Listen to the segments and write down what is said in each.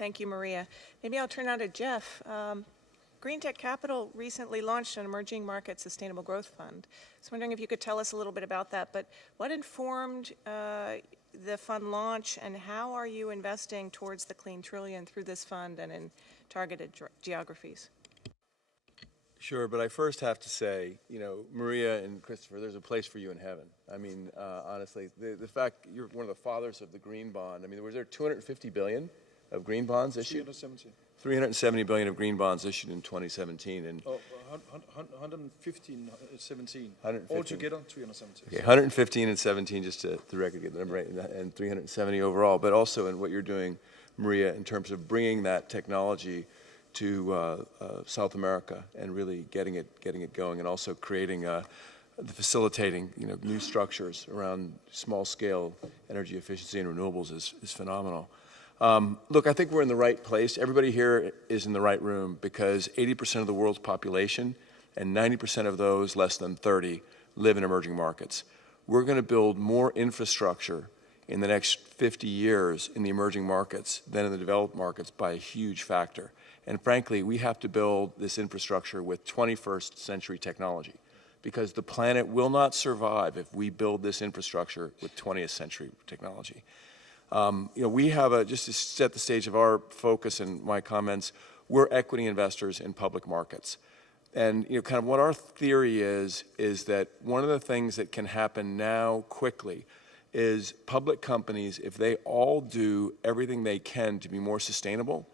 Thank you, Maria. Maybe I'll turn now to Jeff. Green Tech Capital recently launched an Emerging Market Sustainable Growth Fund. I was wondering if you could tell us a little bit about that, but what informed the fund launch, and how are you investing towards the Clean Trillion through this fund and in targeted geographies? Sure, but I first have to say, Maria and Christopher, there's a place for you in heaven. I mean, honestly, the fact you're one of the fathers of the green bond. I mean, was there 250 billion of green bonds issued? 370 billion of green bonds issued in 2017, and 115, 17. Altogether, 370. Okay, 115 and 17, just to the record, get the number right, and 370 overall. But also in what you're doing, Maria, in terms of bringing that technology to South America and really getting it going, and also creating, facilitating, new structures around small-scale energy efficiency and renewables is phenomenal. Look, I think we're in the right place. Everybody here is in the right room because 80% of the world's population and 90% of those less than 30 live in emerging markets. We're going to build more infrastructure in the next 50 years in the emerging markets than in the developed markets by a huge factor. And frankly, we have to build this infrastructure with 21st century technology because the planet will not survive if we build this infrastructure with 20th century technology. We have just to set the stage of our focus and my comments, we're equity investors in public markets. And kind of what our theory is that one of the things that can happen now quickly is public companies, if they all do everything they can to be more sustainable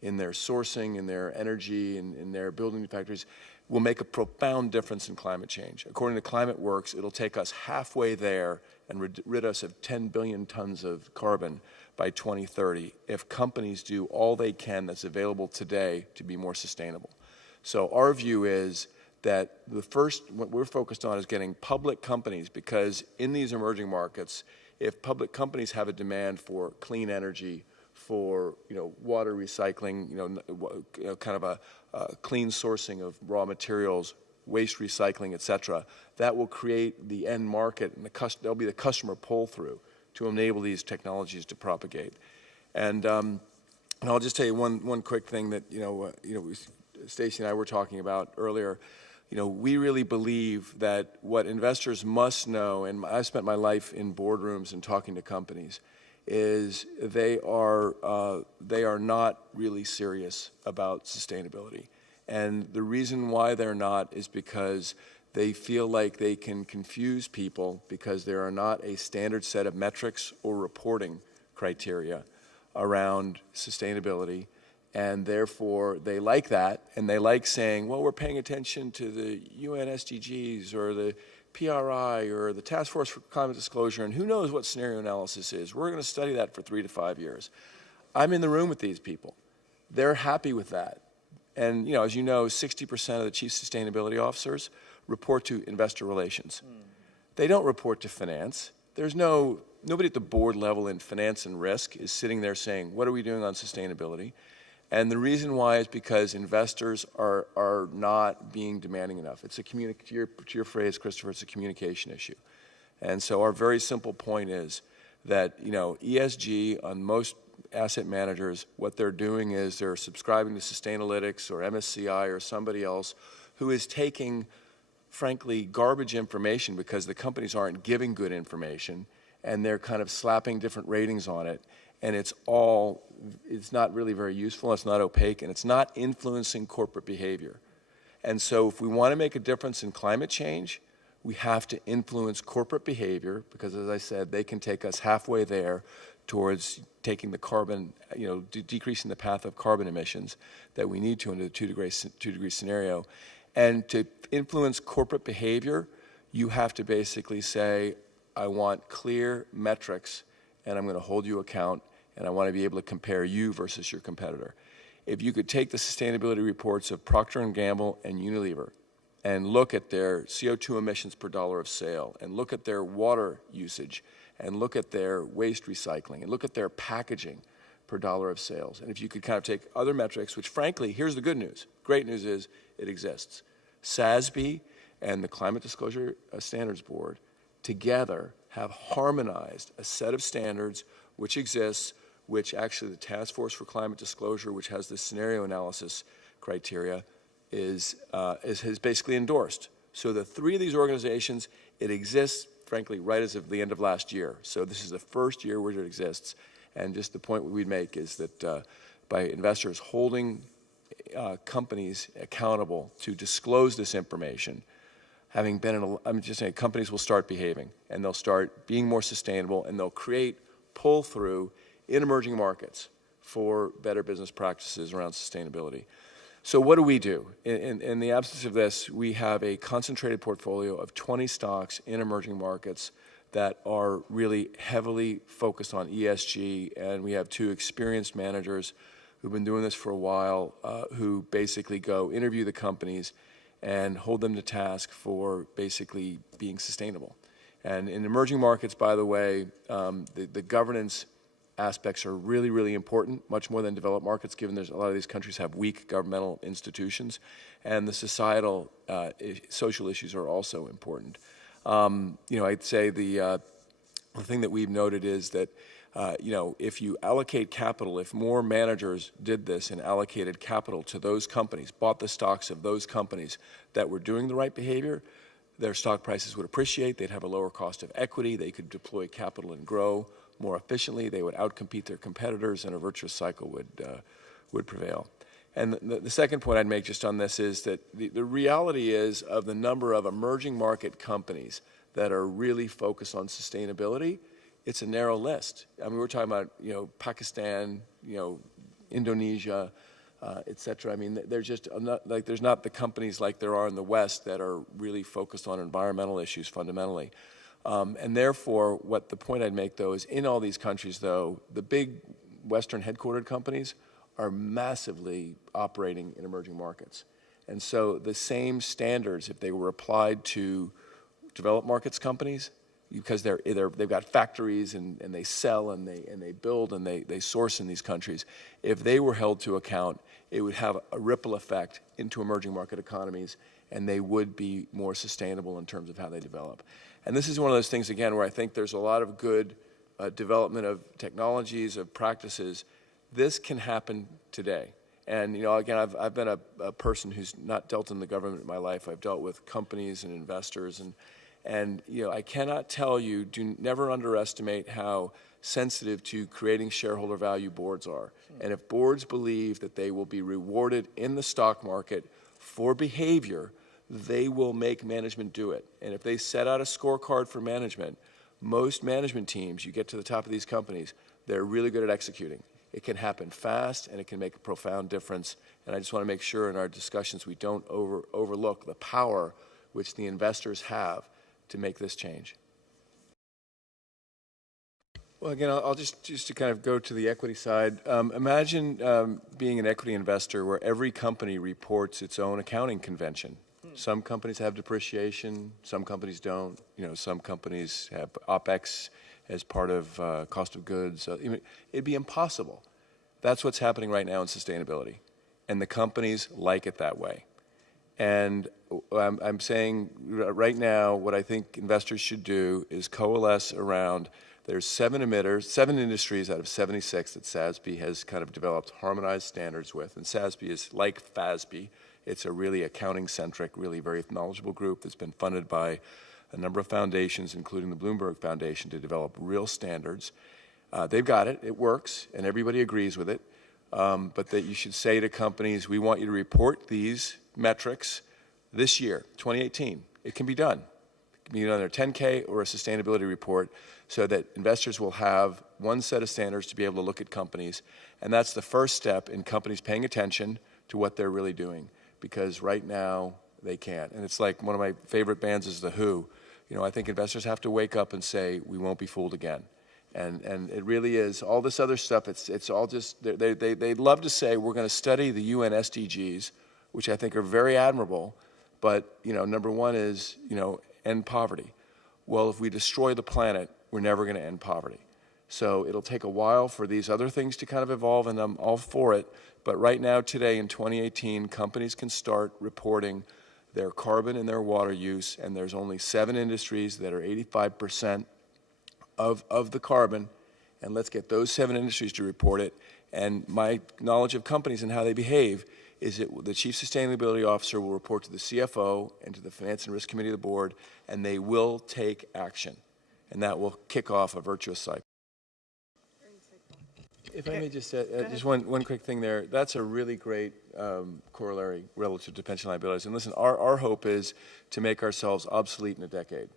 in their sourcing, in their energy, in their building factories, will make a profound difference in climate change. According to Climate Works, it'll take us halfway there and rid us of 10 billion tons of carbon by 2030 if companies do all they can that's available today to be more sustainable. So our view is that what we're focused on is getting public companies, because in these emerging markets, if public companies have a demand for clean energy, for water recycling, kind of a clean sourcing of raw materials, waste recycling, et cetera, that will create the end market, and there'll be the customer pull-through to enable these technologies to propagate. And I'll just tell you one quick thing that Stacey and I were talking about earlier. We really believe that what investors must know, and I've spent my life in boardrooms and talking to companies, is they are not really serious about sustainability. And the reason why they're not is because they feel like they can confuse people because there are not a standard set of metrics or reporting criteria around sustainability. And therefore, they like that, and they like saying, well, we're paying attention to the UN SDGs or the PRI or the Task Force for Climate Disclosure, and who knows what scenario analysis is. We're going to study that for 3 to 5 years. I'm in the room with these people. They're happy with that. And as you know, 60% of the chief sustainability officers report to investor relations. They don't report to finance. There's nobody at the board level in finance and risk is sitting there saying, what are we doing on sustainability? And the reason why is because investors are not being demanding enough. It's to your phrase, Christopher, it's a communication issue. And so our very simple point is that ESG on most asset managers, what they're doing is they're subscribing to Sustainalytics or MSCI or somebody else who is taking, frankly, garbage information because the companies aren't giving good information, and they're kind of slapping different ratings on it. And it's not really very useful, it's not opaque, and it's not influencing corporate behavior. And so if we want to make a difference in climate change, we have to influence corporate behavior, because as I said, they can take us halfway there towards taking the carbon, decreasing the path of carbon emissions that we need to in the 2-degree scenario. And to influence corporate behavior, you have to basically say, I want clear metrics, and I'm going to hold you account, and I want to be able to compare you versus your competitor. If you could take the sustainability reports of Procter & Gamble and Unilever and look at their CO2 emissions per dollar of sale, and look at their water usage, and look at their waste recycling, and look at their packaging per dollar of sales, and if you could kind of take other metrics, which frankly, here's the good news. Great news is it exists. SASB and the Climate Disclosure Standards Board together have harmonized a set of standards which exists, which actually the Task Force for Climate Disclosure, which has this scenario analysis criteria, has basically endorsed. So the three of these organizations, it exists, frankly, right as of the end of last year. So this is the first year where it exists. And just the point we'd make is that by investors holding companies accountable to disclose this information, having been in I'm just saying, companies will start behaving, and they'll start being more sustainable, and they'll create pull-through in emerging markets for better business practices around sustainability. So what do we do? In the absence of this, we have a concentrated portfolio of 20 stocks in emerging markets that are really heavily focused on ESG, and we have two experienced managers who've been doing this for a while, who basically go interview the companies and hold them to task for basically being sustainable. And in emerging markets, by the way, the governance aspects are really, really important, much more than developed markets, given there's a lot of these countries have weak governmental institutions, and the societal, social issues are also important. I'd say the thing that we've noted is that, if you allocate capital, if more managers did this and allocated capital to those companies, bought the stocks of those companies that were doing the right behavior, their stock prices would appreciate, they'd have a lower cost of equity, they could deploy capital and grow more efficiently, they would outcompete their competitors, and a virtuous cycle would prevail. And the second point I'd make just on this is that the reality is of the number of emerging market companies that are really focused on sustainability, it's a narrow list. I mean, we're talking about, Pakistan, Indonesia, et cetera. I mean, there's just there's not the companies like there are in the West that are really focused on environmental issues fundamentally. And therefore, what the point I'd make, though, is in all these countries, though, the big Western headquartered companies are massively operating in emerging markets. And so the same standards, if they were applied to developed markets companies, because they've got factories and they sell and they build and they source in these countries, if they were held to account, it would have a ripple effect into emerging market economies, and they would be more sustainable in terms of how they develop. And this is one of those things, again, where I think there's a lot of good development of technologies, of practices. This can happen today. And, again, I've been a person who's not dealt in the government in my life. I've dealt with companies and investors, and I cannot tell you, never underestimate how sensitive to creating shareholder value boards are. And if boards believe that they will be rewarded in the stock market for behavior, they will make management do it. And if they set out a scorecard for management, most management teams, you get to the top of these companies, they're really good at executing. It can happen fast, and it can make a profound difference. And I just want to make sure in our discussions we don't overlook the power which the investors have to make this change. Well, again, I'll just to kind of go to the equity side. Imagine being an equity investor where every company reports its own accounting convention. Some companies have depreciation, some companies don't. Some companies have OpEx as part of cost of goods. It'd be impossible. That's what's happening right now in sustainability, and the companies like it that way. And I'm saying right now, what I think investors should do is coalesce around, there's 7 industries out of 76 that SASB has kind of developed harmonized standards with. And SASB is like FASB. It's a really accounting-centric, really very knowledgeable group that's been funded by a number of foundations, including the Bloomberg Foundation, to develop real standards. They've got it. It works, and everybody agrees with it. But that you should say to companies, we want you to report these metrics this year, 2018. It can be done. It can be done on their 10K or a sustainability report, so that investors will have one set of standards to be able to look at companies. And that's the first step in companies paying attention to what they're really doing, because right now they can't. And it's like one of my favorite bands is The Who. I think investors have to wake up and say, we won't be fooled again. And it really is. All this other stuff, it's all just, they'd love to say we're going to study the UN SDGs, which I think are very admirable, but, number one is, end poverty. Well, if we destroy the planet, we're never going to end poverty. So it'll take a while for these other things to kind of evolve, and I'm all for it. But right now, today, in 2018, companies can start reporting their carbon and their water use, and there's only 7 industries that are 85% of the carbon, and let's get those 7 industries to report it. And my knowledge of companies and how they behave is that the Chief Sustainability Officer will report to the CFO and to the Finance and Risk Committee of the Board, and they will take action. And that will kick off a virtuous cycle. If I may just add just one quick thing there, that's a really great corollary relative to pension liabilities. And listen, our hope is to make ourselves obsolete in a decade.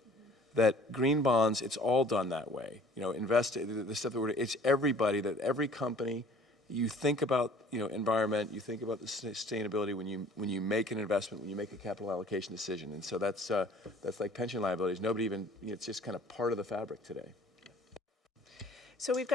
That green bonds, it's all done that way. You know, the stuff that it's everybody, that every company, you think about, you know, environment, you think about the sustainability when you make an investment, when you make a capital allocation decision. And so that's like pension liabilities. Nobody even, it's just kind of part of the fabric today. So we've got